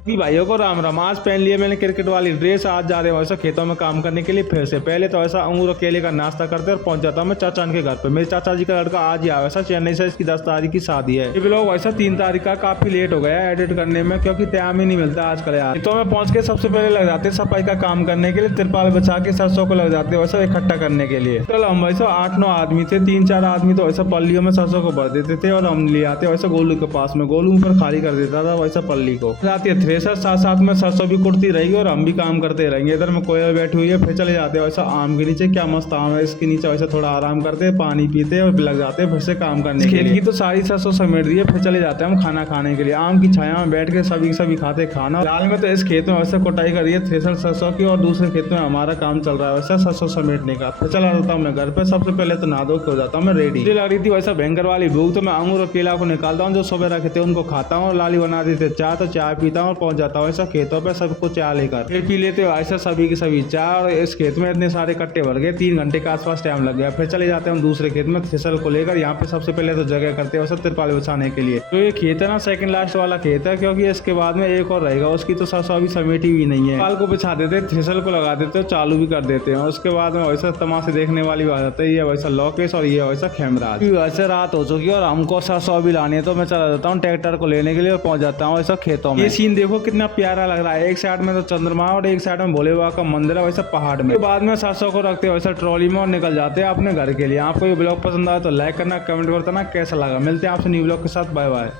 जी भाइयों को राम राम। आज पहन लिया मैंने क्रिकेट वाली ड्रेस। आज जा रहे हैं वैसा खेतों में काम करने के लिए फिर से। पहले तो ऐसा अंगूर और केले का नाश्ता करते और पहुंच जाता हूं मैं चाचा के घर पे। मेरे चाचा जी का लड़का आज ही आया वैसा चेन्नई से, इसकी 10 तारीख की शादी है। ये लोग वैसा 3 तारीख का काफी लेट हो गया एडिट करने में, क्योंकि टाइम ही नहीं मिलता आजकल यार। खेतों में पहुंच के सबसे पहले लग जाते सफाई का काम करने के लिए, तिरपाल बिछा के सरसों को लग जाते वैसा इकट्ठा करने के लिए। कल हम वैसा 8-9 आदमी थे, 3-4 आदमी तो वैसा पल्लियों में सरसों को भर देते थे और हम ले आते वैसा गोलू के पास में। गोलू ऊपर खाली कर देता था वैसा पल्ली को। जाती है थ्रेसर, साथ साथ में सरसों भी कुटती रहेगी और हम भी काम करते रहेंगे। इधर में कोयल बैठी हुई है, फिर चले जाते हैं वैसा आम के नीचे। क्या मस्त आम है, इसके नीचे वैसा थोड़ा आराम करते हैं, पानी पीते और लग जाते हैं फिर से काम करने के लिए। तो सारी सरसों समेट दी है, फिर चले जाते हैं हम खाना खाने के लिए। आम की छाया में बैठ के सभी खाते खाना। फिलहाल में तो इस खेत में वैसे कुटाई करी है थ्रेसर सरसों की, और दूसरे खेत में हमारा काम चल रहा है वैसा सरसों समेटने का। फिर चला जाता हूँ मैं घर पे। सबसे पहले तो नहा धो के हो जाता हूँ मैं रेडी। लग रही थी वैसा भयंकर वाली भूख, तो मैं अंगूर और केला को निकालता हूँ जो सुबह रखे थे उनको खाता हूँ। लाली बना देते चाय तो चाय पीता हूँ और पहुंच जाता हूँ ऐसा खेतों पे सबको चाय लेकर। फिर पी लेते हो ऐसा सभी के सभी चाय। और इस खेत में इतने सारे कट्टे भर गए, 3 घंटे के आसपास टाइम लग गया। फिर चले जाते हैं हम दूसरे खेत में थ्रेसर को लेकर। यहाँ पे सबसे पहले तो जगह करते हैं वैसा तिरपाल बिछाने के लिए। तो ये खेत है ना सेकंड लास्ट वाला खेत है, क्योंकि इसके बाद में एक और रहेगा, उसकी तो सरसों अभी समेटी हुई नहीं है। पाल को बिछा देते, थ्रेसर को लगा देते, चालू भी कर देते हैं। उसके बाद में वैसा तमाशे देखने वाली बात है, ये वैसा लोकेश और ये वैसा खेमराज। वैसे रात हो चुकी है और हमको सरसों भी लानी है, तो मैं चला जाता हूँ ट्रैक्टर को लेने के लिए और पहुंच जाता हूँ ऐसा खेतों में। ये सीन देखो कितना प्यारा लग रहा है। एक साइड में तो चंद्रमा और एक साइड में भोले बाबा का मंदिर है वैसा पहाड़ में। बाद में सरसों को रखते हैं वैसा ट्रॉली में और निकल जाते हैं अपने घर के लिए। आपको ये ब्लॉग पसंद आया तो लाइक करना, कमेंट करना कैसा लगा। मिलते हैं आपसे न्यू ब्लॉग के साथ। Bye bye.